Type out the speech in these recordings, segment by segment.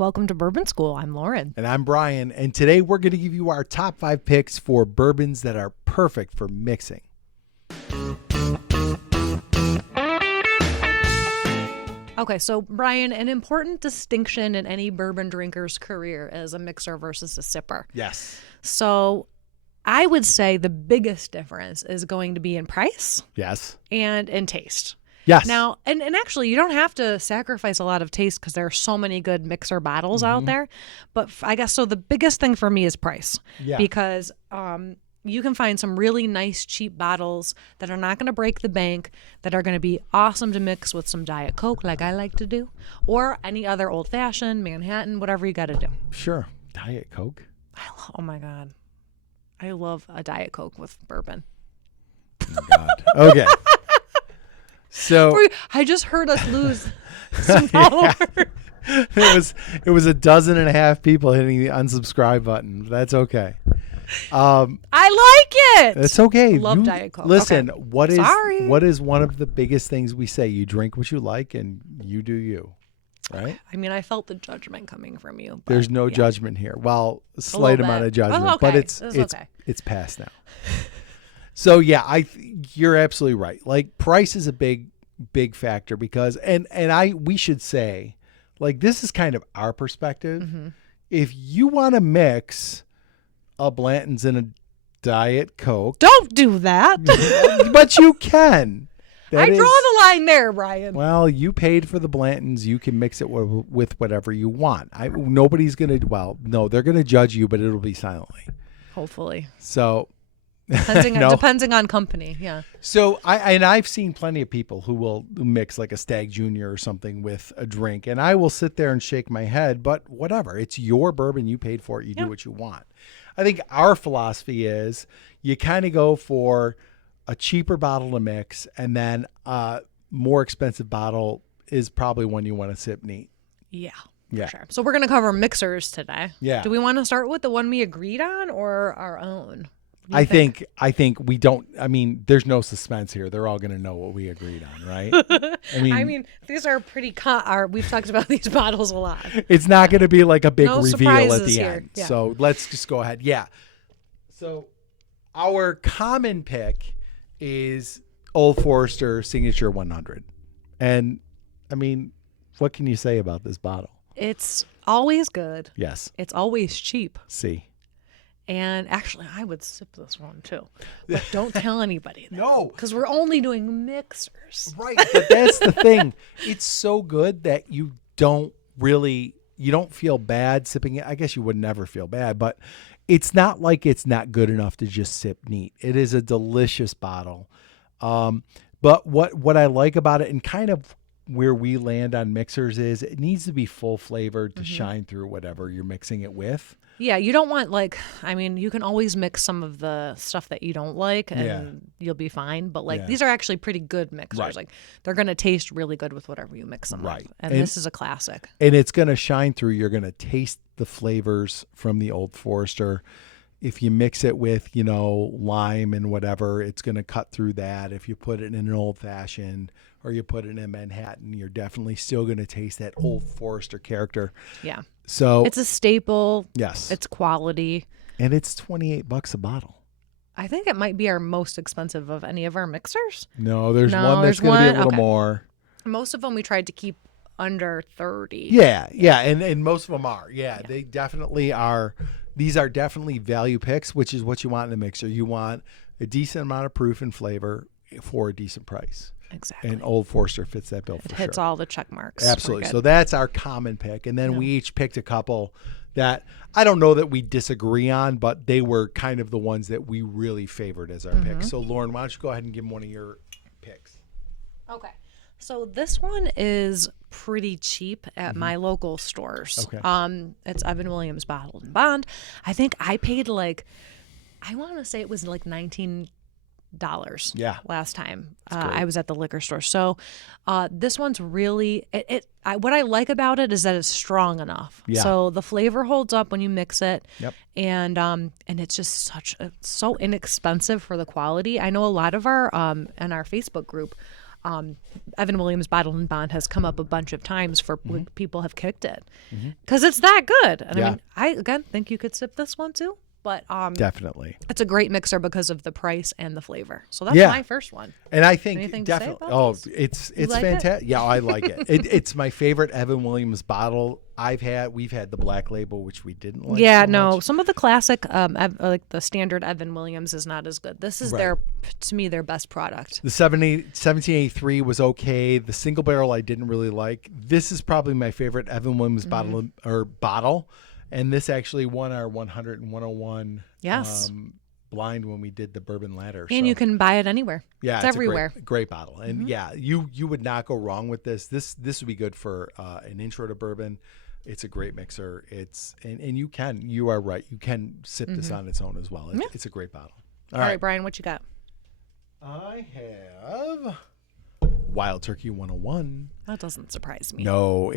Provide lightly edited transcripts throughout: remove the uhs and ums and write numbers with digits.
Welcome to Bourbon School. I'm Lauren. And I'm Brian. And today we're going to give you our top 5 picks for bourbons that are perfect for mixing. Okay, so Brian, an important distinction in any bourbon drinker's career is a mixer versus a sipper. Yes. So I would say the biggest difference is going to be in price. Yes. And in taste. Yes. Now, and actually, you don't have to sacrifice a lot of taste because there are so many good mixer bottles out there. But I guess so the biggest thing for me is price. Yeah. Because you can find some really nice, cheap bottles that are not going to break the bank, that are going to be awesome to mix with some Diet Coke like I like to do, or any other old-fashioned, Manhattan, whatever you got to do. Sure. Diet Coke. Oh, my God. I love a Diet Coke with bourbon. Oh, God. Okay. So I just heard us lose some followers. It was 12.5 people hitting the unsubscribe button. That's okay. I like it. It's okay. Love Diet Coke. Listen, Okay. what is one of the biggest things we say? You drink what you like and you do you. Right? I mean, I felt the judgment coming from you. There's no judgment here. Well, a slight amount of judgment, okay. but it's past now. So yeah, you're absolutely right. Like price is a big factor because we should say, like, this is kind of our perspective. Mm-hmm. If you want to mix a Blanton's and a Diet Coke, don't do that. But you can. Draw the line there, Brian. Well, you paid for the Blanton's. You can mix it with whatever you want. Nobody's gonna. Well, no, they're gonna judge you, but it'll be silently. Hopefully. So. Depending on company, yeah. So I've seen plenty of people who will mix like a Stag Junior or something with a drink, and I will sit there and shake my head. But whatever, it's your bourbon, you paid for it, you do what you want. I think our philosophy is you kind of go for a cheaper bottle to mix, and then a more expensive bottle is probably one you want to sip neat. Yeah. Yeah. For sure. So we're gonna cover mixers today. Yeah. Do we want to start with the one we agreed on or our own? I think we don't. I mean, there's no suspense here. They're all going to know what we agreed on, right? I mean, these are pretty. We've talked about these bottles a lot. It's not going to be like a big reveal at the here. end. Yeah. So let's just go ahead. Yeah. So our common pick is Old Forester Signature 100, and I mean, what can you say about this bottle? It's always good. Yes. It's always cheap. See. And actually, I would sip this one too. But don't tell anybody that. No. Because we're only doing mixers. Right. But that's the thing. It's so good that you don't feel bad sipping it. I guess you would never feel bad, but it's not like it's not good enough to just sip neat. It is a delicious bottle. But what I like about it and kind of where we land on mixers is it needs to be full flavored to shine through whatever you're mixing it with. Yeah, you don't want you can always mix some of the stuff that you don't like and you'll be fine. But these are actually pretty good mixers. Right. Like they're going to taste really good with whatever you mix them with. And this is a classic. And it's going to shine through. You're going to taste the flavors from the Old Forester. If you mix it with, lime and whatever, it's going to cut through that. If you put it in an old fashioned or you put it in a Manhattan, you're definitely still going to taste that Old Forester character. Yeah. So it's a staple. Yes. It's quality. And it's $28 a bottle. I think it might be our most expensive of any of our mixers. No, there's one that's going to be a little more. Most of them we tried to keep under 30. Yeah. And most of them are. Yeah, they definitely are. These are definitely value picks, which is what you want in a mixer. You want a decent amount of proof and flavor for a decent price. Exactly. And Old Forester fits that bill for sure. It hits all the check marks. Absolutely. So that's our common pick. And then we each picked a couple that I don't know that we disagree on, but they were kind of the ones that we really favored as our picks. So Lauren, why don't you go ahead and give them one of your picks? Okay. So this one is pretty cheap at my local stores. Okay. It's Evan Williams Bottled and Bond. I think I paid I want to say it was like $19 last time I was at the liquor store. So this one's really what I like about it is that it's strong enough. Yeah. So the flavor holds up when you mix it. Yep. And it's just so inexpensive for the quality. I know a lot of our in our Facebook group Evan Williams Bottled and Bond has come up a bunch of times for when people have kicked it because it's that good. And I mean, I again think you could sip this one too. But definitely, it's a great mixer because of the price and the flavor. So that's my first one. And I think Anything definitely, to say about it's like fantastic. Yeah, I like it. It's my favorite Evan Williams bottle. We've had the Black Label, which we didn't like. Yeah, so no, much. some of the classic, like the standard Evan Williams, is not as good. This is to me, their best product. The 1783 was okay. The single barrel I didn't really like. This is probably my favorite Evan Williams bottle. And this actually won our 100 and 101 blind when we did the bourbon ladder. And you can buy it anywhere. Yeah, it's everywhere. A great bottle. And you would not go wrong with this. This would be good for an intro to bourbon. It's a great mixer. And you are right. You can sip this on its own as well. It's a great bottle. All right, Brian, what you got? I have Wild Turkey 101. That doesn't surprise me. No,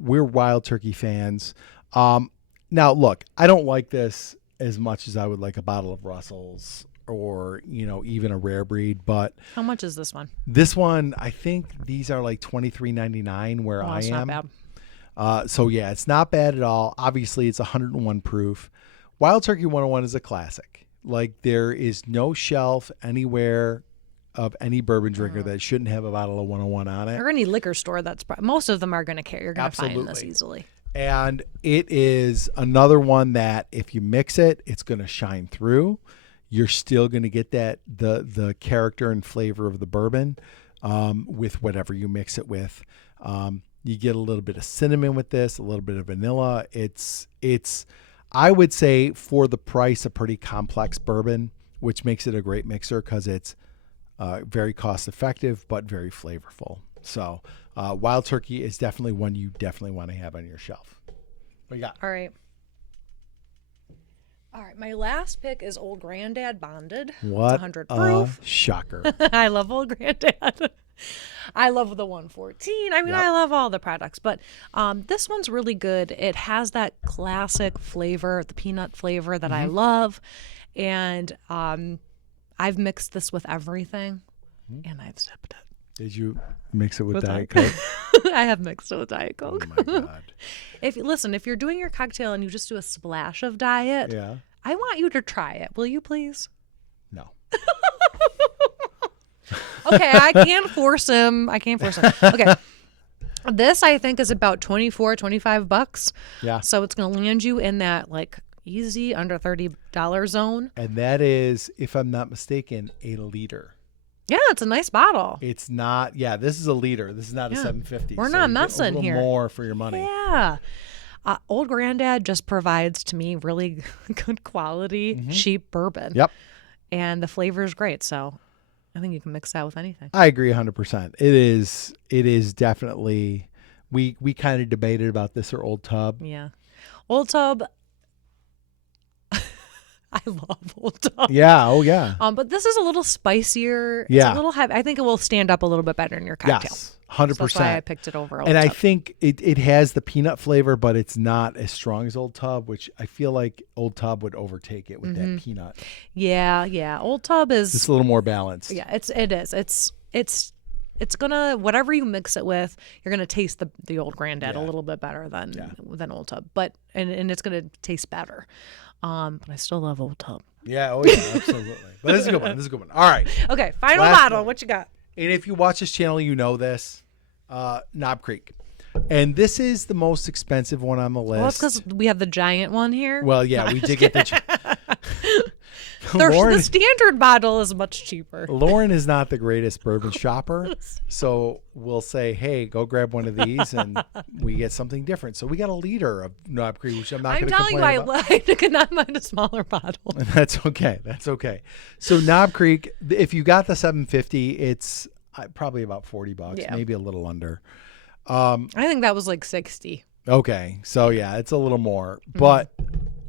we're Wild Turkey fans. Now look, I don't like this as much as I would like a bottle of Russell's or, even a rare breed, but how much is this one? This one, I think these are like $23.99 where I am. It's not bad. So yeah, it's not bad at all. Obviously it's 101 proof. Wild Turkey 101 is a classic. Like there is no shelf anywhere of any bourbon drinker that shouldn't have a bottle of 101 on it. Or any liquor store most of them are going to carry. You're going to find this easily. And it is another one that if you mix it, it's going to shine through. You're still going to get that the character and flavor of the bourbon with whatever you mix it with. You get a little bit of cinnamon with this, a little bit of vanilla. It's I would say for the price a pretty complex bourbon, which makes it a great mixer because it's very cost effective, but very flavorful. So Wild Turkey is definitely one you definitely want to have on your shelf. What you got? All right. My last pick is Old Grandad Bonded. What? It's 100 proof. Shocker. I love Old Grandad. I love the 114. I mean, I love all the products, but this one's really good. It has that classic flavor, the peanut flavor that I love. And I've mixed this with everything, and I've sipped it. Did you mix it with Diet Coke? I have mixed it with Diet Coke. Oh my God. If you're doing your cocktail and you just do a splash of Diet, I want you to try it. Will you please? No. Okay, I can't force him. Okay. This I think is about $25. Yeah. So it's going to land you in that like easy under $30 zone. And that is, if I'm not mistaken, a liter. Yeah, it's a nice bottle. It's not. Yeah, this is a liter. This is not a 750. We're not messing here. More for your money. Yeah. Old Grandad just provides to me really good quality, cheap bourbon. Yep. And the flavor is great. So I think you can mix that with anything. I agree 100%. It is definitely, we kind of debated about this or Old Tub. Yeah. Old Tub. I love Old Tub. Yeah. Oh, yeah. But this is a little spicier. Yeah. It's a little heavy. I think it will stand up a little bit better in your cocktail. Yes. 100%. So that's why I picked it over Old And Tub. I think it has the peanut flavor, but it's not as strong as Old Tub, which I feel like Old Tub would overtake it with that peanut. Yeah. Old Tub is just a little more balanced. Yeah, it is. It's gonna, whatever you mix it with, you're gonna taste the Old Grandad a little bit better than Old Tub, but and it's gonna taste better. But I still love Old Tub. Yeah, oh yeah, absolutely. But this is a good one. All right. Okay, final bottle. What you got? And if you watch this channel, you know this. Knob Creek. And this is the most expensive one on the list. Well, that's because we have the giant one here. Well, yeah, we did get the the standard bottle is much cheaper. Lauren is not the greatest bourbon shopper. So we'll say, hey, go grab one of these and we get something different. So we got a liter of Knob Creek, which I'm not going to complain about. I could not find a smaller bottle. That's okay. So Knob Creek, if you got the 750, it's probably about $40, maybe a little under. I think that was like 60. Okay. So yeah, it's a little more, but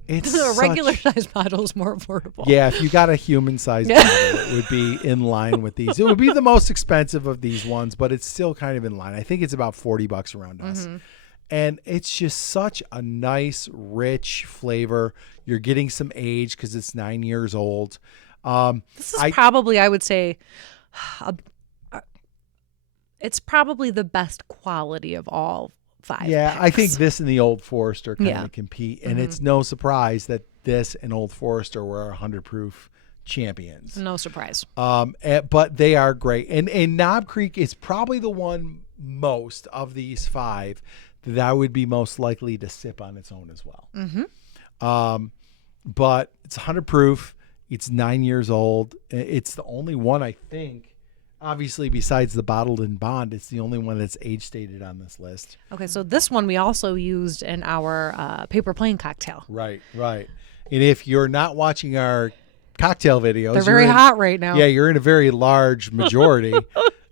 it's a regular size bottle is more affordable. Yeah. If you got a human sized bottle, it would be in line with these. It would be the most expensive of these ones, but it's still kind of in line. I think it's about $40 around us. And it's just such a nice, rich flavor. You're getting some age because it's 9 years old. This is probably, I would say, It's probably the best quality of all 5 Yeah, picks. I think this and the Old Forester kind of compete. And it's no surprise that this and Old Forester were 100 proof champions. No surprise. But they are great. And Knob Creek is probably the one most of these 5 that I would be most likely to sip on its own as well. But it's 100 proof. It's 9 years old. It's the only one, I think, obviously besides the bottled in bond, it's the only one that's age stated on this list. Okay, so this one we also used in our paper plane cocktail. Right. And if you're not watching our cocktail videos, they're very hot right now. Yeah, you're in a very large majority.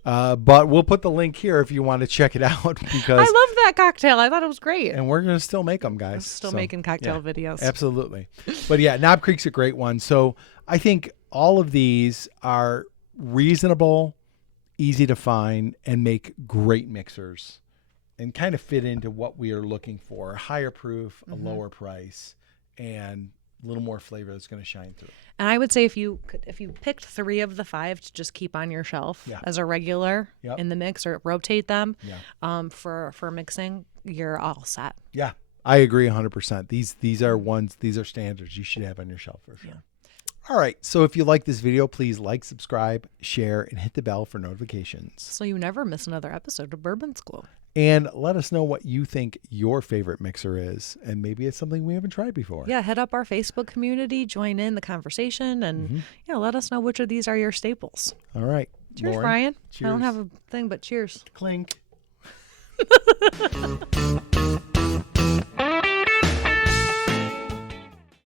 But we'll put the link here if you want to check it out, because I love that cocktail. I thought it was great. And we're going to still make them, guys. Still making cocktail videos. Absolutely. But yeah, Knob Creek's a great one. So I think all of these are reasonable, easy to find, and make great mixers and kind of fit into what we are looking for. A higher proof, a lower price, and a little more flavor that's going to shine through. And I would say if you picked 3 of the 5 to just keep on your shelf as a regular in the mix, or rotate them for mixing, you're all set. Yeah, I agree 100%. These are standards you should have on your shelf for sure. Yeah. All right, so if you like this video, please like, subscribe, share, and hit the bell for notifications, so you never miss another episode of Bourbon School. And let us know what you think your favorite mixer is, and maybe it's something we haven't tried before. Yeah, hit up our Facebook community, join in the conversation, and let us know which of these are your staples. All right. Cheers, Lauren, Brian. Cheers. I don't have a thing, but cheers. Clink.